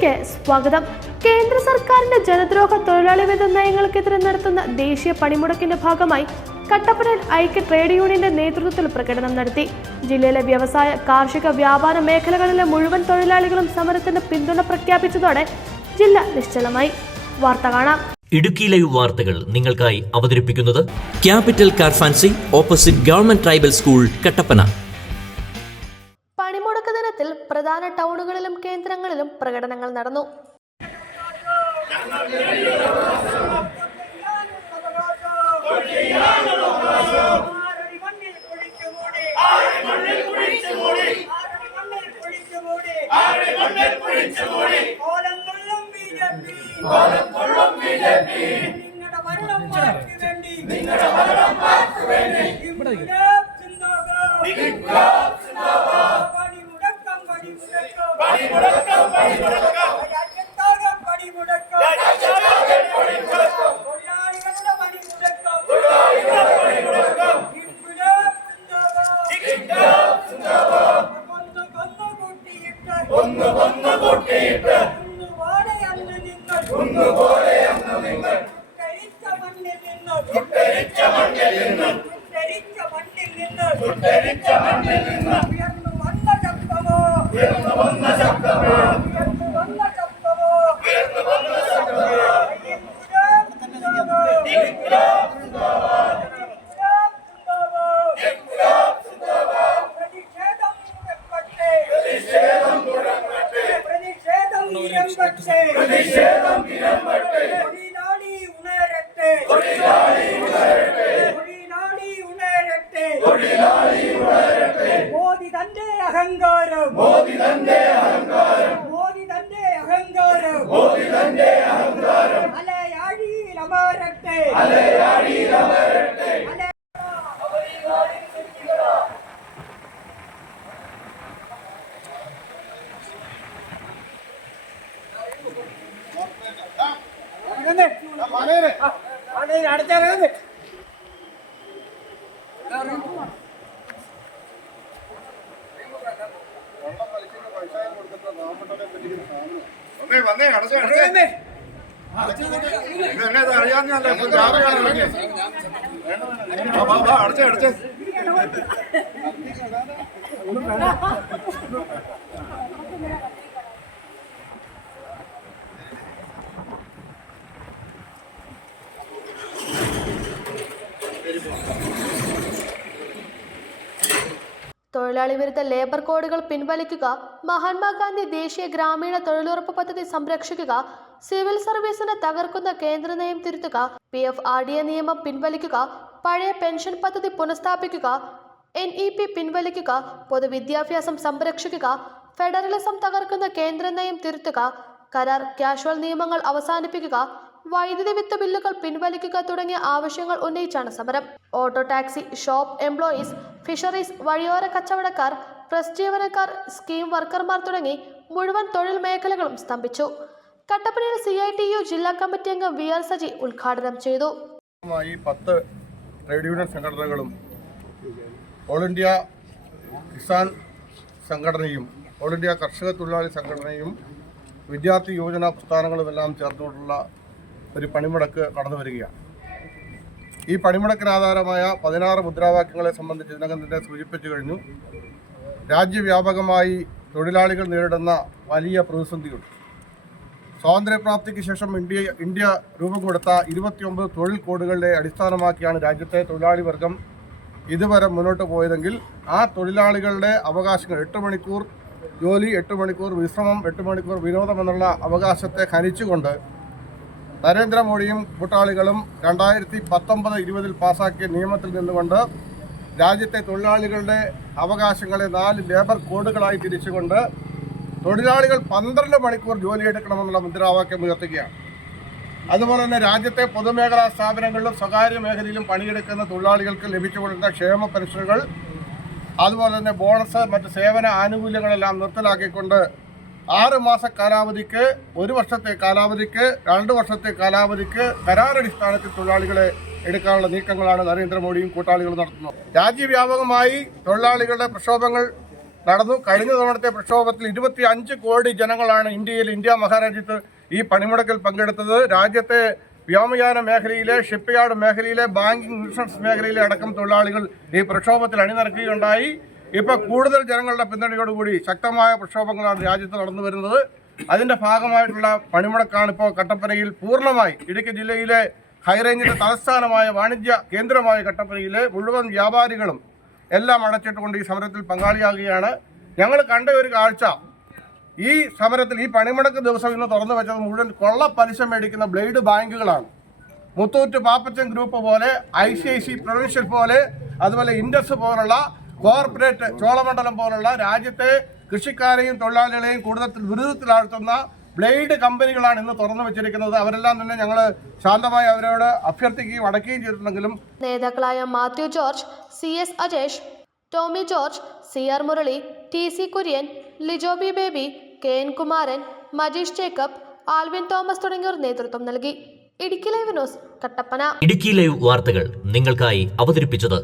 ന്യൂസിലേക്ക് സ്വാഗതം. കേന്ദ്ര സർക്കാരിന്റെ ജനദ്രോഹ തൊഴിലാളി വിരുദ്ധ നയങ്ങൾക്കെതിരെ നടത്തുന്ന ദേശീയ പണിമുടക്കിന്റെ ഭാഗമായി കട്ടപ്പനയിൽ ഐക്യ ട്രേഡ് യൂണിയന്റെ നേതൃത്വത്തിൽ പ്രകടനം നടത്തി. ജില്ലയിലെ വ്യവസായ, കാർഷിക, വ്യാപാര മേഖലകളിലെ മുഴുവൻ തൊഴിലാളികളും സമരത്തിന് പിന്തുണ പ്രഖ്യാപിച്ചതോടെ ജില്ല നിശ്ചലമായി. വാർത്ത കാണാം. ഇടുക്കി ലൈവ് വാർത്തകൾ നിങ്ങൾക്കായി അവതരിപ്പിക്കുന്നത് capital car fancy, opposite government tribal school, Kattappana. പണിമുടക്ക് ദിനത്തിൽ പ്രധാന ടൗണുകളിലും കേന്ദ്രങ്ങളിലും പ്രകടനങ്ങൾ നടന്നു. തൊഴിലാളി വിരുദ്ധ ലേബർ കോഡുകൾ പിൻവലിക്കുക, മഹാത്മാഗാന്ധി ദേശീയ ഗ്രാമീണ തൊഴിലുറപ്പ് പദ്ധതി സംരക്ഷിക്കുക, സിവിൽ സർവീസിനെ തകർക്കുന്ന കേന്ദ്ര നയം തിരുത്തുക, PFRDA നിയമം പിൻവലിക്കുക, പഴയ പെൻഷൻ പദ്ധതി പുനഃസ്ഥാപിക്കുക, NEP പിൻവലിക്കുക, പൊതുവിദ്യാഭ്യാസം സംരക്ഷിക്കുക, ഫെഡറലിസം തകർക്കുന്ന കേന്ദ്ര നയം തിരുത്തുക, കരാർ ക്യാഷ്വൽ നിയമങ്ങൾ അവസാനിപ്പിക്കുക, വൈദ്യുതി വിത്ത് ബില്ലുകൾ പിൻവലിക്കുക തുടങ്ങിയ ആവശ്യങ്ങൾ ഉന്നയിച്ചാണ് സമരം. Auto taxi, shop employees, fisheries, വഴിയോര കച്ചവടക്കാർ, പ്രസ് ജീവനക്കാർ, സ്കീം വർക്കർമാർ തുടങ്ങി മുഴുവൻ തൊഴിൽ മേഖലകളും സ്തംഭിച്ചു. കട്ടപ്പനയിൽ CITU ജില്ലാ കമ്മിറ്റി അംഗം VR സജി ഉദ്ഘാടനം ചെയ്തു. 10 ട്രേഡ് യൂണിയൻ സംഘടനകളും ഓൾ ഇന്ത്യ കിസാൻ സംഘടനയും ഓൾ ഇന്ത്യ കർഷക തൊഴിലാളി സംഘടനയും വിദ്യാർത്ഥി യുവജന പ്രസ്ഥാനങ്ങളുമെല്ലാം ചേർന്നുകൊണ്ടുള്ള ഒരു പണിമുടക്ക് നടന്നു വരികയാണ്. ഈ പണിമുടക്കിന് ആധാരമായ 16 മുദ്രാവാക്യങ്ങളെ സംബന്ധിച്ച് ഇതിനകം തന്നെ സൂചിപ്പിച്ചു കഴിഞ്ഞു. രാജ്യവ്യാപകമായി തൊഴിലാളികൾ നേരിടുന്ന വലിയ പ്രതിസന്ധിയുണ്ട്. സ്വാതന്ത്ര്യപ്രാപ്തിക്ക് ശേഷം ഇന്ത്യ രൂപം കൊടുത്ത 29 തൊഴിൽ കോഡുകളുടെ അടിസ്ഥാനമാക്കിയാണ് രാജ്യത്തെ തൊഴിലാളി വർഗം ഇതുവരെ മുന്നോട്ട് പോയതെങ്കിൽ ആ തൊഴിലാളികളുടെ അവകാശങ്ങൾ 8 മണിക്കൂർ ജോലി, 8 മണിക്കൂർ വിശ്രമം, 8 മണിക്കൂർ വിനോദം എന്നുള്ള അവകാശത്തെ ഹനിച്ചുകൊണ്ട് നരേന്ദ്രമോദിയും കൂട്ടാളികളും 2019-20 പാസാക്കിയ നിയമത്തിൽ നിന്നുകൊണ്ട് രാജ്യത്തെ തൊഴിലാളികളുടെ അവകാശങ്ങളെ 4 ലേബർ കോഡുകളായി തിരിച്ചുകൊണ്ട് തൊഴിലാളികൾ 12 മണിക്കൂർ ജോലിയെടുക്കണമെന്നുള്ള മുദ്രാവാക്യം ഉയർത്തുകയാണ്. അതുപോലെ തന്നെ രാജ്യത്തെ പൊതുമേഖലാ സ്ഥാപനങ്ങളിലും സ്വകാര്യ മേഖലയിലും പണിയെടുക്കുന്ന തൊഴിലാളികൾക്ക് ലഭിച്ചുകൊണ്ടിരുന്ന ക്ഷേമ പെൻഷനുകൾ, അതുപോലെ തന്നെ ബോണസ്, മറ്റ് സേവന ആനുകൂല്യങ്ങളെല്ലാം നിർത്തലാക്കിക്കൊണ്ട് 6 മാസ കാലാവധിക്ക്, 1 വർഷത്തെ കാലാവധിക്ക്, 2 വർഷത്തെ കാലാവധിക്ക് കരാറടിസ്ഥാനത്തിൽ തൊഴിലാളികളെ എടുക്കാനുള്ള നീക്കങ്ങളാണ് നരേന്ദ്രമോദിയും കൂട്ടാളികളും നടത്തുന്നത്. രാജ്യവ്യാപകമായി തൊഴിലാളികളുടെ പ്രക്ഷോഭങ്ങൾ നടന്നു. കഴിഞ്ഞ തവണത്തെ പ്രക്ഷോഭത്തിൽ 25 കോടി ജനങ്ങളാണ് ഇന്ത്യ മഹാരാജ്യത്ത് ഈ പണിമുടക്കിൽ പങ്കെടുത്തത്. രാജ്യത്തെ വ്യോമയാന മേഖലയിലെ, ഷിപ്പ്യാർഡ് മേഖലയിലെ, ബാങ്കിങ്, ഇൻഷുറൻസ് മേഖലയിലെ അടക്കം തൊഴിലാളികൾ ഈ പ്രക്ഷോഭത്തിൽ അണിനിരക്കുകയുണ്ടായി. ഇപ്പോൾ കൂടുതൽ ജനങ്ങളുടെ പിന്തുണയോടുകൂടി ശക്തമായ പ്രക്ഷോഭങ്ങളാണ് രാജ്യത്ത് നടന്നു വരുന്നത്. അതിൻ്റെ ഭാഗമായിട്ടുള്ള പണിമുടക്കാണ് ഇപ്പോൾ കട്ടപ്പനയിൽ പൂർണ്ണമായി. ഇടുക്കി ജില്ലയിലെ ഹൈറേഞ്ചിൻ്റെ തലസ്ഥാനമായ വാണിജ്യ കേന്ദ്രമായ കട്ടപ്പനയിലെ മുഴുവൻ വ്യാപാരികളും എല്ലാം അടച്ചിട്ടുകൊണ്ട് ഈ സമരത്തിൽ പങ്കാളിയാകുകയാണ്. ഞങ്ങൾ കണ്ട ഒരു കാഴ്ച, ഈ സമരത്തിൽ ഈ പണിമുടക്ക് ദിവസം ഇന്ന് തുറന്നു വെച്ചത് മുഴുവൻ കൊള്ള പലിശ മേടിക്കുന്ന ബ്ലേഡ് ബാങ്കുകളാണ്. മുത്തൂറ്റ് പാപ്പച്ചൻ ഗ്രൂപ്പ് പോലെ, ICICI പ്രൊവിൻഷ്യൽ പോലെ, അതുപോലെ ഇൻഡസ് പോലുള്ള കോർപ്പറേറ്റ്, ചോളമണ്ഡലം പോലുള്ള രാജ്യത്തെ കൃഷിക്കാരെയും തൊഴിലാളികളെയും കൂടുതൽ ദുരിതത്തിലാഴ്ത്തുന്ന ബ്ലേഡ് കമ്പനികളാണ് ഇന്ന് തുറന്നു വെച്ചിരിക്കുന്നത്. അവരെല്ലാം തന്നെ ഞങ്ങൾ ശാന്തമായി അവരോട് അഭ്യർത്ഥിക്കുകയും അടയ്ക്കുകയും ചെയ്തിട്ടുണ്ടെങ്കിലും നേതാക്കളായ Mathew George, CS Ajesh, Tomy George, CR Murali, TC Kurian, Lijo B Baby, KN Kumaran, Majeesh Jacob, Alvin Thomas തുടങ്ങിയവർ നേതൃത്വം നൽകി. Idukki live news, Kattappana. Idukki live വാർത്തകൾ നിങ്ങൾക്കായി അവതരിപ്പിച്ചത്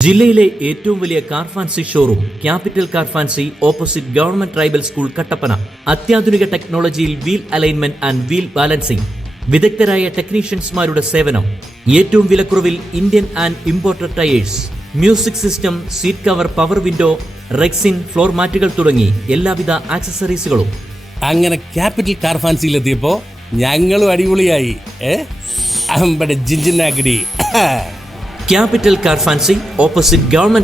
ജില്ലയിലെ ഏറ്റവും വലിയ car fancy showroom capital car fancy, opposite government tribal school, Kattappana. അത്യാധുനിക ടെക്നോളജിയിൽ wheel alignment and wheel balancing, വിദഗ്ധരായ ടെക്നീഷ്യൻസ്മാരുടെ സേവനം, ഏറ്റവും വിലക്കുറവിൽ Indian and imported tyres, music system, seat cover, power window, rexine, floor മാറ്റുകൾ തുടങ്ങി എല്ലാവിധ ആക്സസറീസുകളും. അങ്ങനെ ക്യാപിറ്റൽ കാർ ഫാൻസിയിലെത്തിയപ്പോ ഞങ്ങളും അടിപൊളിയായി. അമ്പടെ ജിഞ്ചിനാക്കടി. Capital car fancy, opposite government